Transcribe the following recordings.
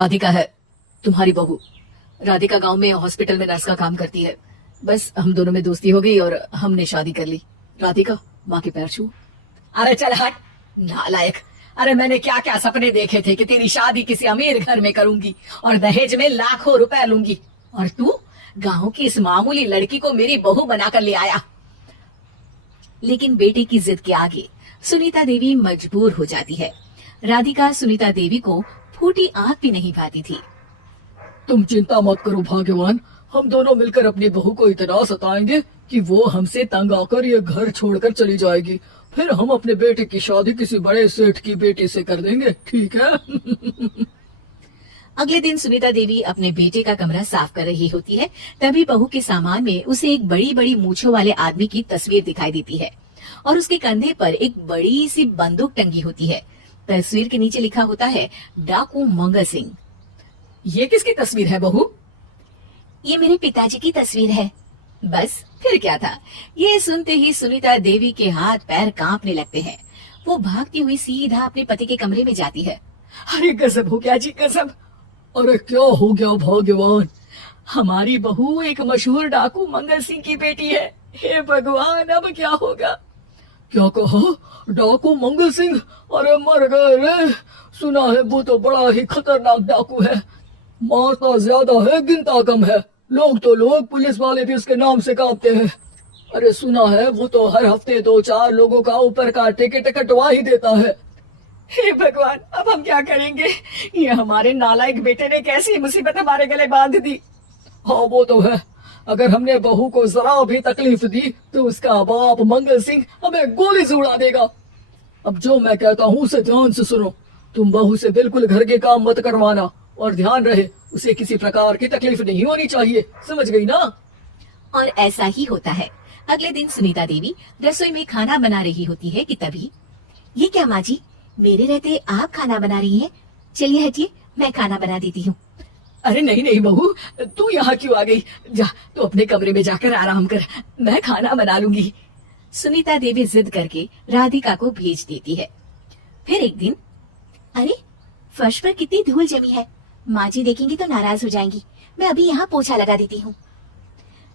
राधिका है तुम्हारी बहू। राधिका गांव में हॉस्पिटल में नर्स का काम करती है। बस हम दोनों में दोस्ती हो गई और हमने शादी कर ली। राधिका, माँ के पैर छू। अरे चल हट नालायक। अरे मैंने क्या क्या सपने देखे थे कि तेरी शादी किसी अमीर घर में करूंगी और दहेज में लाखों रुपए लूंगी, और तू गांव की इस मामूली लड़की को मेरी बहू बनाकर ले आया। लेकिन बेटे की जिद के आगे सुनीता देवी मजबूर हो जाती है। राधिका सुनीता देवी को फूटी आंख भी नहीं पाती थी। तुम चिंता मत करो भाग्यवान, हम दोनों मिलकर अपनी बहू को इतना सताएंगे कि वो हमसे तंग आकर ये घर छोड़कर चली जाएगी। फिर हम अपने बेटे की शादी किसी बड़े सेठ की बेटी से कर देंगे, ठीक है? अगले दिन सुनीता देवी अपने बेटे का कमरा साफ कर रही होती है। तभी बहू के सामान में उसे एक बड़ी बड़ी मूंछों वाले आदमी की तस्वीर दिखाई देती है और उसके कंधे पर एक बड़ी सी बंदूक टंगी होती है। तस्वीर के नीचे लिखा होता है डाकू मंगर सिंह। ये किसकी तस्वीर है बहू? ये मेरे पिताजी की तस्वीर है। बस फिर क्या था। ये सुनते ही सुनीता देवी के हाथ पैर कांपने लगते हैं। वो भागती हुई सीधा अपने पति के कमरे में जाती है। अरे गजब हो गया जी, गजब। अरे क्या हो गया भाग्यवान, हमारी बहू एक मशहूर डाकू मंगल सिंह की बेटी है। हे भगवान, अब क्या होगा? क्या कहा? डाकू मंगल सिंह? अरे मर गए रे। सुना है वो तो बड़ा ही खतरनाक डाकू है, मारता ज्यादा है गिनता कम है। लोग पुलिस वाले भी उसके नाम से कांपते हैं। अरे सुना है वो तो हर हफ्ते 2-4 लोगों का ऊपर का टिकट कटवा ही देता है। हे भगवान, अब हम क्या करेंगे? ये हमारे नालायक बेटे ने कैसी मुसीबत हमारे गले बांध दी। हाँ वो तो है, अगर हमने बहू को जरा भी तकलीफ दी तो उसका बाप मंगल सिंह हमें गोली से उड़ा देगा। अब जो मैं कहता हूँ उसे ध्यान से सुनो। तुम बहू से बिल्कुल घर के काम मत करवाना, और ध्यान रहे उसे किसी प्रकार की तकलीफ नहीं होनी चाहिए, समझ गई ना? और ऐसा ही होता है। अगले दिन सुनीता देवी रसोई में खाना बना रही होती है कि तभी, ये क्या माँ जी, मेरे रहते आप खाना बना रही हैं? चलिए हटिए, मैं खाना बना देती हूँ। अरे नहीं नहीं बहू, तू यहाँ क्यों आ गई? जा तू अपने कमरे में जाकर आराम कर, मैं खाना बना लूंगी। सुनीता देवी जिद करके राधिका को भेज देती है। फिर एक दिन, अरे फर्श पर कितनी धूल जमी है, माँ जी देखेंगी तो नाराज हो जाएंगी, मैं अभी यहाँ पोछा लगा देती हूँ।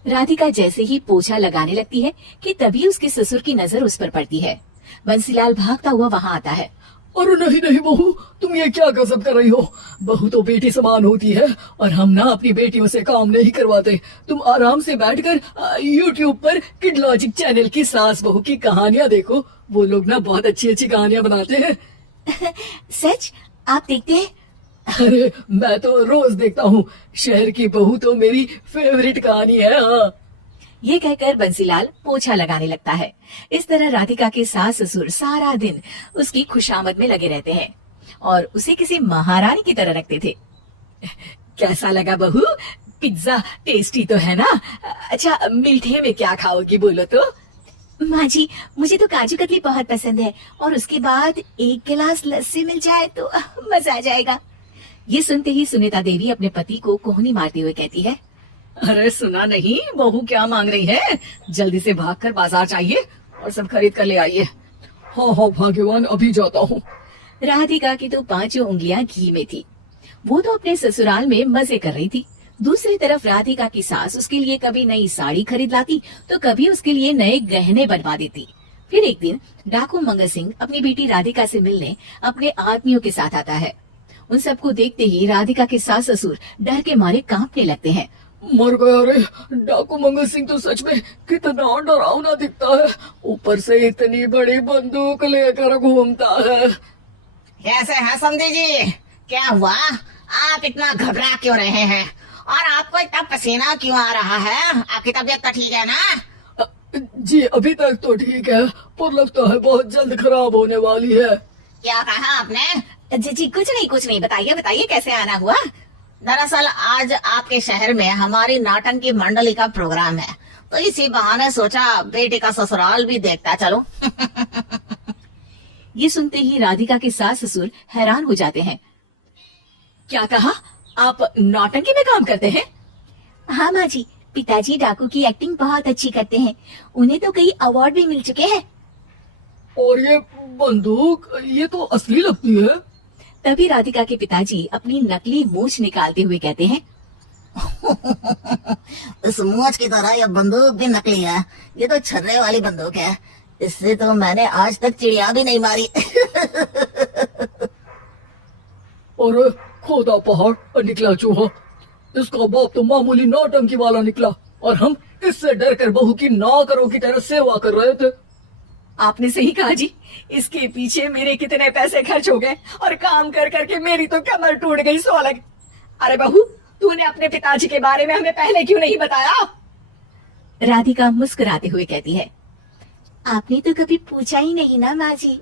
राधिका जैसे ही पोछा लगाने लगती है कि तभी उसके ससुर की नजर उस पर पड़ती है। बंसीलाल भागता हुआ वहाँ आता है। अरे नहीं नहीं बहू, तुम ये क्या गजब कर रही हो? बहू तो बेटी समान होती है और हम ना अपनी बेटियों से काम नहीं करवाते। तुम आराम से बैठकर YouTube पर किड लॉजिक चैनल की सास बहू की कहानियाँ देखो। वो लोग ना बहुत अच्छी अच्छी कहानियाँ बनाते हैं। सच? आप देखते हैं? अरे मैं तो रोज देखता हूँ। शहर की बहू तो मेरी फेवरेट कहानी है। हाँ, ये कहकर बंसीलाल पोछा लगाने लगता है। इस तरह राधिका के सास ससुर सारा दिन उसकी खुशामद में लगे रहते हैं और उसे किसी महारानी की तरह रखते थे। कैसा लगा बहू? पिज्जा टेस्टी तो है ना? अच्छा मीठे में क्या खाओगी बोलो तो? माँ जी, मुझे तो काजू कतली बहुत पसंद है और उसके बाद एक गिलास लस्सी मिल जाए तो मजा आ जाएगा। ये सुनते ही सुनीता देवी अपने पति को कोहनी मारते हुए कहती है, अरे सुना नहीं बहू क्या मांग रही है? जल्दी से भागकर बाजार चाहिए और सब खरीद कर ले आइए। हाँ हाँ भाग्यवान, अभी जाता हूँ। राधिका की तो 5 उंगलियां घी में थी। वो तो अपने ससुराल में मजे कर रही थी। दूसरी तरफ राधिका की सास उसके लिए कभी नई साड़ी खरीद लाती तो कभी उसके लिए नए गहने बनवा देती। फिर एक दिन डाकू मंगल सिंह अपनी बेटी राधिका से मिलने अपने आदमियों के साथ आता है। उन सबको देखते ही राधिका के सास ससुर डर के मारे कांपने लगते हैं। मर गया रे, डाकू मंगल सिंह तो सच में कितना डरावना दिखता है, ऊपर से इतनी बड़ी बंदूक लेकर घूमता है। कैसे हैं समधी जी? क्या हुआ? आप इतना घबरा क्यों रहे हैं और आपको इतना पसीना क्यों आ रहा है? आपकी तबीयत तो ठीक है ना? जी अभी तक तो ठीक है, पर लगता है बहुत जल्द खराब होने वाली है। क्या कहा आपने? जी कुछ नहीं, बताइए बताइए कैसे आना हुआ? दरअसल आज आपके शहर में हमारी नाटंकी मंडली का प्रोग्राम है, तो इसी बहाने सोचा बेटे का ससुराल भी देखता चलो। ये सुनते ही राधिका के सास ससुर हैरान हो जाते हैं। क्या कहा? आप नौटंकी में काम करते हैं? हाँ माँ जी, पिताजी डाकू की एक्टिंग बहुत अच्छी करते हैं, उन्हें तो कई अवार्ड भी मिल चुके हैं। और ये बंदूक, ये तो असली लगती है। तभी राधिका के पिताजी अपनी नकली मूछ निकालते हुए कहते हैं, इस मूछ की तरह यह बंदूक भी नकली है। ये तो छर्रे वाली बंदूक है। इससे तो मैंने आज तक चिड़िया भी नहीं मारी। अरे खोदा पहाड़ और निकला चूहा। इसका बाप तो मामूली नौटंकी वाला निकला और हम इससे डर कर बहू की नौकरों की तरह सेवा कर रहे थे। आपने सही कहा जी, इसके पीछे मेरे कितने पैसे खर्च हो गए और काम कर करके मेरी तो कमर टूट गई सोलग। अरे बहू, तूने अपने पिताजी के बारे में हमें पहले क्यों नहीं बताया? राधिका मुस्कुराते हुए कहती है, आपने तो कभी पूछा ही नहीं ना माँ जी।